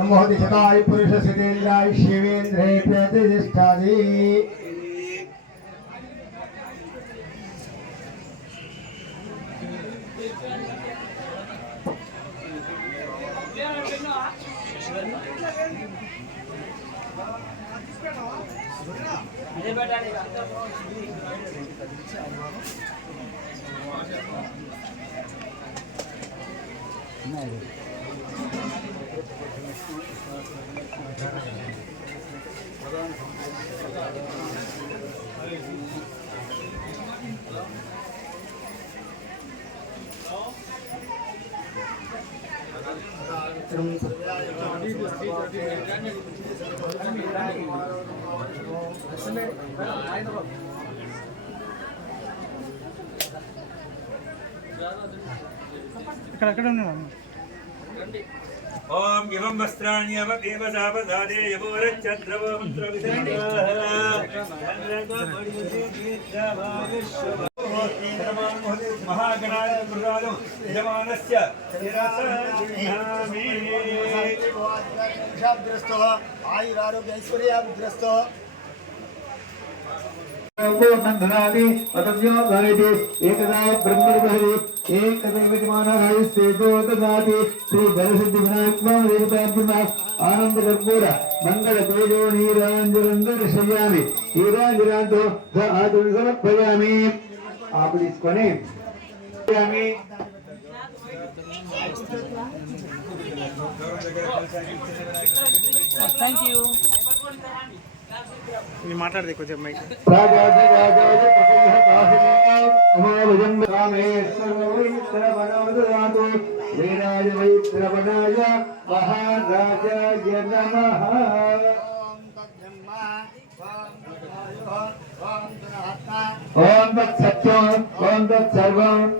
നമോതി സദായി പുരുഷസിതേന്ദ്രായി ശിവേന്ദ്രേ പ്രതിഷ്ഠതി ఇక్కడ అక్కడ ఉన్నాడు ॐ इमं वस्त्राण्यवमेव सावधाने महागणादिपुरालो यजमानस्य विषाद्ग्रस्तः आयुरारोग्यैश्वर्याद्ग्रस्तः नन्दनादि पतव्यो भवेति एकदा ब्रह्मर्भवेत् అతవ్యో గాయతి ఏకదా బ్రహ్మర్మహరి ఏకదైవజమానాయస్తే దోదనాది శ్రీ గణసిద్ధి వినాయక్మా దేవతార్జున ఆనంద కర్పూర మంగళ తేజో నీరాంజనందర శయ్యామి నీరాంజనాంతో ఆదుని సమర్పయామి. ఆపు తీసుకొని ఆమె నేను మాట్లాడితే కొంచెం మైక్. రాజాజి రాజాజి ప్రతిహ కాహినే. అమావజం రామేశ్వరవైశ్రవణోదరాతు వైశ్రవణాయ మహారాజాయ నమః ఓం తత్ సత్యం ఓం తత్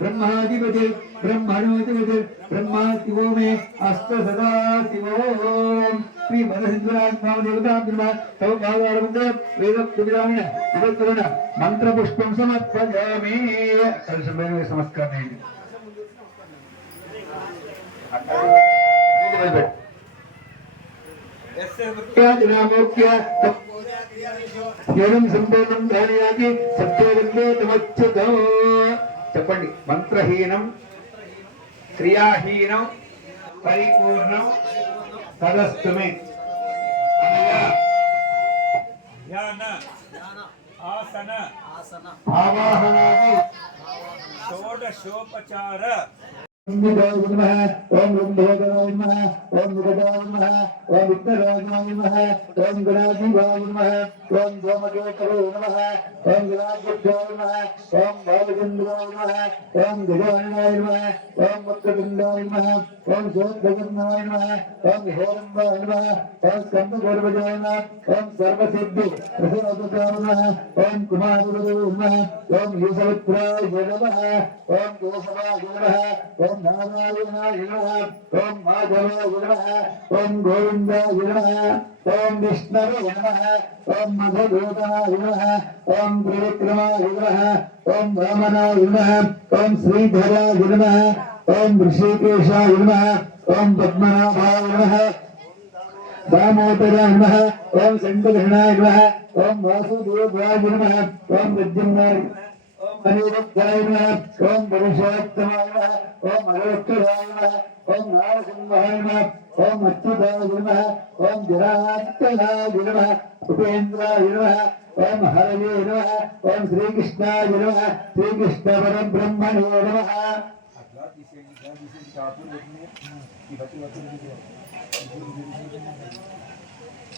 బ్రహ్మాధిపతి బ్రహ్మణోధిపతి బ్రహ్మా శివో మే అస్త సదా శివో శ్రీ మనసింధురాత్మాదేవతాభ్యుమ తవ పాదారవింద వేద కుబిరామిణ ఉపకరణ మంత్రపుష్పం సమర్పయామి కలిసి నమస్కారం చేయండి సంపూర్ణం ధారయాకి సత్యోగంలో నమచ్చతో చెప్పండి. మంత్రహీనం క్రియాహీనం పరిపూర్ణం తదస్తుమే. అనగా ధ్యాన ఆసన. ఆవాహనాది. షోడశోపచార. ओम भोगराय नमः ओम मुगदाय नमः ओम विघ्नराजाय नमः ओम गणाधिवाय नमः ओम धूमकेतवे नमः ओम गणाधिवाय नमः ओम भावचंद्राय नमः ओम गजाननाय नमः ओम मुक्तबिंदाय नमः ओम ज्योतभगन्नाय नमः ओम हेरंबाय नमः ओम स्कंदगौरवजाय नमः ओम सर्वसिद्धि प्रसन्नताय नमः ओम कुमारगुरवे नमः ஓம் யூசவித்ராய நம ஓம் யூசவாய நம ஓம் நாராயணாய நம ஓம் மாதவாய நம ஓம் கோவிந்தாய நம ஓம் விஷ்ணவே நம ஓம் மதகோதாய நம ஓம் திரிவிக்ரமாய நம ஓம் வாமனாய நம ஓம் ஸ்ரீதராய நம ஓம் ரிஷிகேஷாய நம ஓம் பத்மநாபாய நம वामोदराय नमः ओम शंकरघनाय नमः ओम वासुदेवाय नमः ओम विद्युन्नाय ओम अनिरुद्धाय नमः ओम परिशोत्तमाय नमः ओम अरोक्तराय नमः ओम नारसिंहाय नमः ओम अच्युताय नमः ओम जरात्तनाय नमः उपेन्द्राय नमः ओम हरये नमः ओम श्रीकृष्णाय नमः श्रीकृष्ण परम ब्रह्मणे नमः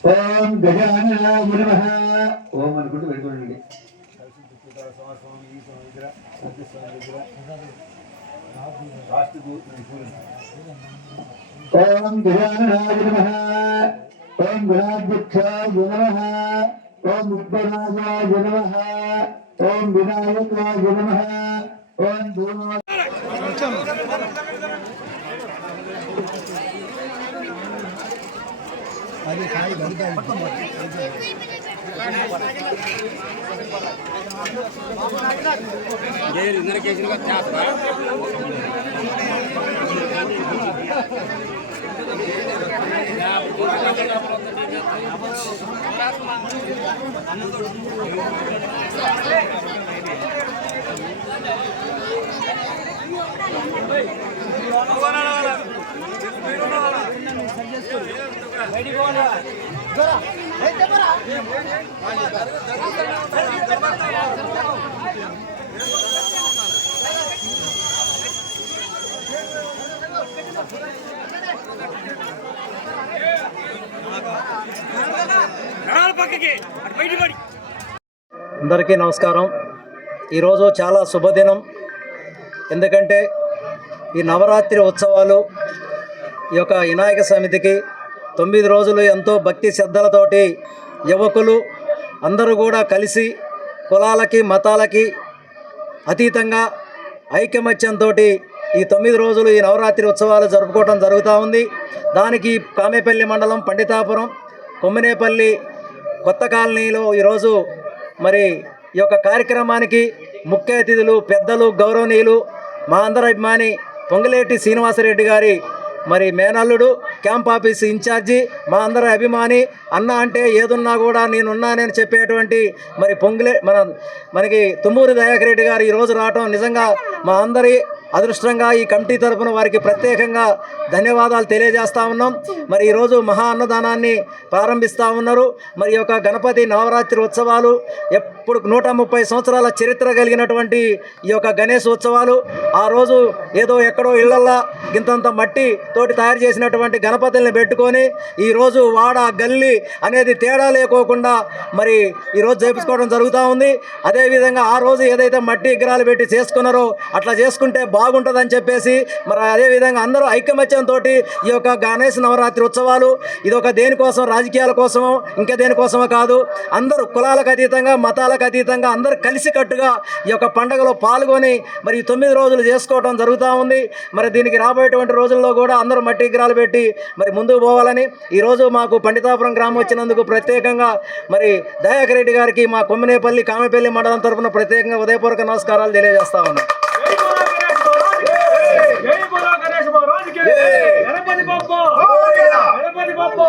ఓం గజాననాయ నమః ఓం అనుకుంటూ పెట్టుకోండి ఓం గజాననాయ నమః ఓం గణాధ్యక్షాయ నమ ఓం విఘ్నరాజాయ నమ ఓం వినాయకాయ నమ ఓం ధూమ అది కాయ అన్నదో అందరికీ నమస్కారం. ఈరోజు చాలా శుభదినం. ఎందుకంటే ఈ నవరాత్రి ఉత్సవాలు ఈ యొక్క వినాయక సమితికి తొమ్మిది రోజులు ఎంతో భక్తి శ్రద్ధలతోటి యువకులు అందరూ కూడా కలిసి కులాలకి మతాలకి అతీతంగా ఐకమత్యంతో ఈ తొమ్మిది రోజులు ఈ నవరాత్రి ఉత్సవాలు జరుపుకోవడం జరుగుతూ ఉంది. దానికి కామేపల్లి మండలం పండితాపురం కొమ్మినేపల్లి కొత్త కాలనీలో ఈరోజు మరి ఈ యొక్క కార్యక్రమానికి ముఖ్య అతిథులు పెద్దలు గౌరవనీయులు మా అందరి అభిమాని పొంగలేటి శ్రీనివాసరెడ్డి గారి మరి మేనల్లుడు క్యాంప్ ఆఫీస్ ఇన్ఛార్జి మా అందరి అభిమాని అన్న అంటే ఏదున్నా కూడా నేనున్నానని చెప్పేటువంటి మరి పొంగులే మన మనకి తుమ్మూరి దయాకర్ రెడ్డి గారు ఈరోజు రావటం నిజంగా మా అందరి అదృష్టంగా ఈ కమిటీ తరపున వారికి ప్రత్యేకంగా ధన్యవాదాలు తెలియజేస్తా ఉన్నాం. మరి ఈరోజు మహా అన్నదానాన్ని ప్రారంభిస్తూ ఉన్నారు. మరి యొక్క గణపతి నవరాత్రి ఉత్సవాలు ఎప్పుడు నూట ముప్పై సంవత్సరాల చరిత్ర కలిగినటువంటి ఈ యొక్క గణేష్ ఉత్సవాలు ఆ రోజు ఏదో ఎక్కడో ఇళ్ళల్లా ఇంతంత మట్టి తోటి తయారు చేసినటువంటి గణపతుల్ని పెట్టుకొని ఈరోజు వాడ గల్లి అనేది తేడా లేకోకుండా మరి ఈరోజు చేపించుకోవడం జరుగుతూ ఉంది. అదేవిధంగా ఆ రోజు ఏదైతే మట్టి విగ్రహాలు పెట్టి చేసుకున్నారో అట్లా చేసుకుంటే బాగుంటుందని చెప్పేసి మరి అదేవిధంగా అందరూ ఐకమత్యంతో ఈ యొక్క గణేష్ నవరాత్రి ఉత్సవాలు ఇది ఒక దేనికోసం రాజకీయాల కోసమో ఇంకా దేనికోసమో కాదు. అందరూ కులాలకు అతీతంగా మతాలకు అతీతంగా అందరూ కలిసికట్టుగా ఈ యొక్క పండుగలో పాల్గొని మరి తొమ్మిది రోజులు చేసుకోవడం జరుగుతూ ఉంది. మరి దీనికి రాబోయేటువంటి రోజుల్లో కూడా అందరూ మట్టి విగ్రహాలు పెట్టి మరి ముందుకు పోవాలని ఈరోజు మాకు పండితాపురం గ్రామం వచ్చినందుకు ప్రత్యేకంగా మరి దయాకర్ రెడ్డి గారికి మా కొమ్మినేపల్లి కామెపల్లి మండలం తరపున ప్రత్యేకంగా ఉదయపూర్వక నమస్కారాలు తెలియజేస్తా ఉన్నాం. గణపతి బప్ప గణపతి బప్ప